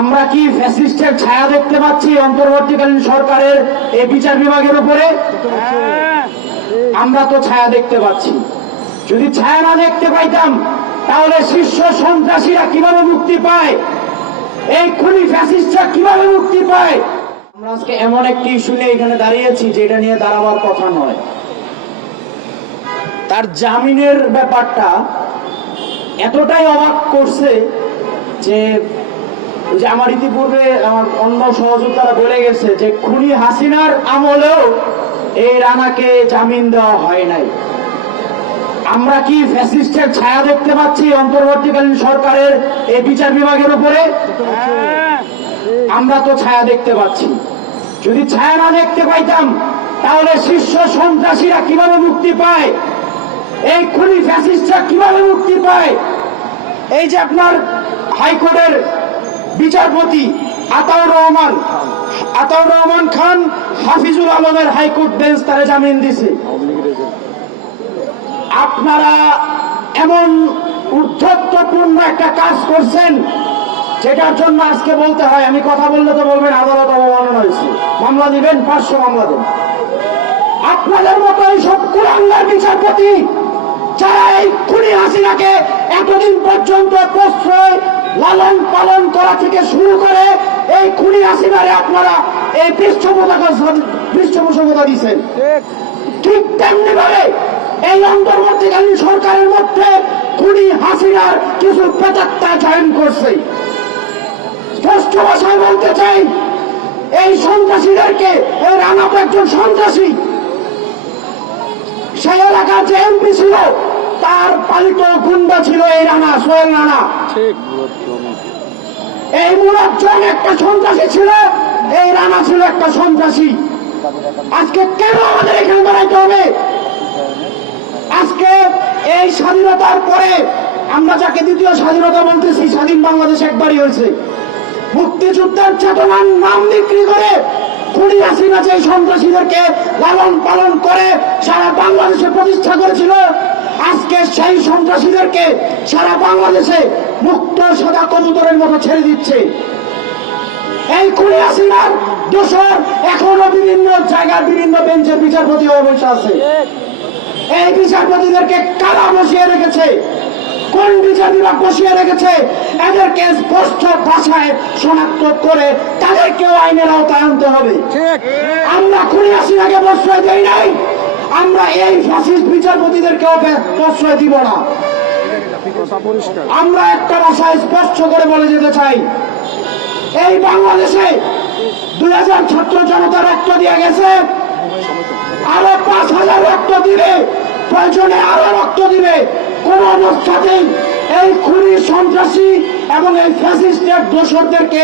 আমরা কি ফ্যাসিস্টের ছায়া দেখতে পাচ্ছি অন্তর্বর্তীকালীন সরকারের এই বিচার বিভাগের উপরে? আমরা তো ছায়া দেখতে পাচ্ছি। যদি ছায়া না দেখতে পাইতাম তাহলে শীর্ষ সন্ত্রাসীরা কিভাবে মুক্তি পায়, এই খুনি ফ্যাসিস্টরা কিভাবে মুক্তি পায়? আমরা আজকে এমন একটি ইস্যু নিয়ে এখানে দাঁড়িয়েছি যেটা নিয়ে দাঁড়াবার কথা নয়। তার জামিনের ব্যাপারটা এতটাই অবাক করছে যে আমার ইতিপূর্বে আমার অন্য সহযোদ্ধারা বলে গেছে যে খুনি হাসিনার আমলেও এই রানাকে জামিন দেওয়া হয় নাই। আমরা কি ফ্যাসিস্টের ছায়া দেখতে পাচ্ছি অন্তর্বর্তীকালীন সরকারের এই বিচার বিভাগের উপরে? আমরা তো ছায়া দেখতে পাচ্ছি। যদি ছায়া না দেখতে পাইতাম তাহলে শীর্ষ সন্ত্রাসীরা কিভাবে মুক্তি পায়, এই খুনি ফ্যাসিস্টরা কিভাবে মুক্তি পায়? এই যে আপনার হাইকোর্টের বিচারপতি আতাউর রহমান খান হাফিজুল আলমের হাইকোর্ট বেঞ্চ তারে জামিন দিছে। আপনারা এমন উদ্ধত্তপূর্ণ একটা কাজ করছেন যেটার জন্য আজকে বলতে হয়, আমি কথা বললে তো বলবেন আদালত অবমাননা হয়েছে, মামলা দিবেন, 500 মামলা দেন। আপনাদের মতো এই সব কুলাঙ্গার বিচারপতি যারা এই খুনি হাসিনাকে এতদিন পর্যন্ত প্রশ্রয় লালন পালন করা থেকে শুরু করে এই খুনি হাসিনারে আপনারা এই পৃষ্ঠপোষকতা দিচ্ছেন, ঠিক তেমনি ভাবে এই অন্তর্বর্তীকালীন সরকারের মধ্যে খুনি হাসিনার কিছু প্রেতাত্মা জয়েন করছে। স্পষ্ট ভাষায় বলতে চাই, এই সন্ত্রাসীদেরকে, এই রানা তো একজন সন্ত্রাসী, সেই এলাকার যে এমপি ছিল তার পালিত গুন্ডা ছিল এই রানা, সোহেল রানা। এই মুরাজ্জন একটা সন্ত্রাসী ছিল, এই রানা ছিল একটা সন্ত্রাসী। আজকে কেন আমাদের এখানে দাঁড়াইতে হবে? আজকে এই স্বাধীনতার পরে আমরা যাকে দ্বিতীয় স্বাধীনতা বলতেছি, স্বাধীন বাংলাদেশ একবারই হয়েছে। মুক্তিযুদ্ধের চেতনার নাম বিক্রি করে খুনি হাসিনা যে সন্ত্রাসীদেরকে লালন পালন করে সারা বাংলাদেশে প্রতিষ্ঠা করেছিল, আজকে সেই সন্ত্রাসীদেরকে সারা বাংলাদেশে মুক্ত সাদা কবুতরের মতো ছেড়ে দিচ্ছে। এই খুনি হাসিনার দোষর এখনো বিভিন্ন জায়গায় বিভিন্ন বেঞ্চের বিচারপতি হয়ে বসে আছে। এই বিচারপতিদেরকে কারা বসিয়ে রেখেছে, কোন বিচার বিভাগ বসিয়ে রেখেছে, এদেরকে স্পষ্ট ভাষায় শনাক্ত করে তাদেরকেও আইনের আওতায় আনতে হবে। আমরা খুনি হাসিনাকে প্রশ্রয় দেই নাই, আমরা এই ফ্যাসিস্ট বিচারপতিদেরকেও প্রশ্রয় দিব না। আমরা একটা ভাষায় স্পষ্ট করে বলে যেতে চাই, এই বাংলাদেশে 2000 ছাত্র জনতা রক্ত দিয়ে গেছে, আরো 5000 রক্ত দিবে, প্রয়োজনে আরো রক্ত দিবে। কোন অবস্থাতেই এই খুনি সন্ত্রাসী এবং এই ফ্যাসিস্টের দোসরদেরকে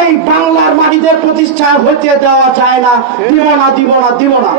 এই বাংলার মাটিতে প্রতিষ্ঠা হতে দেওয়া যায় না। দিব না।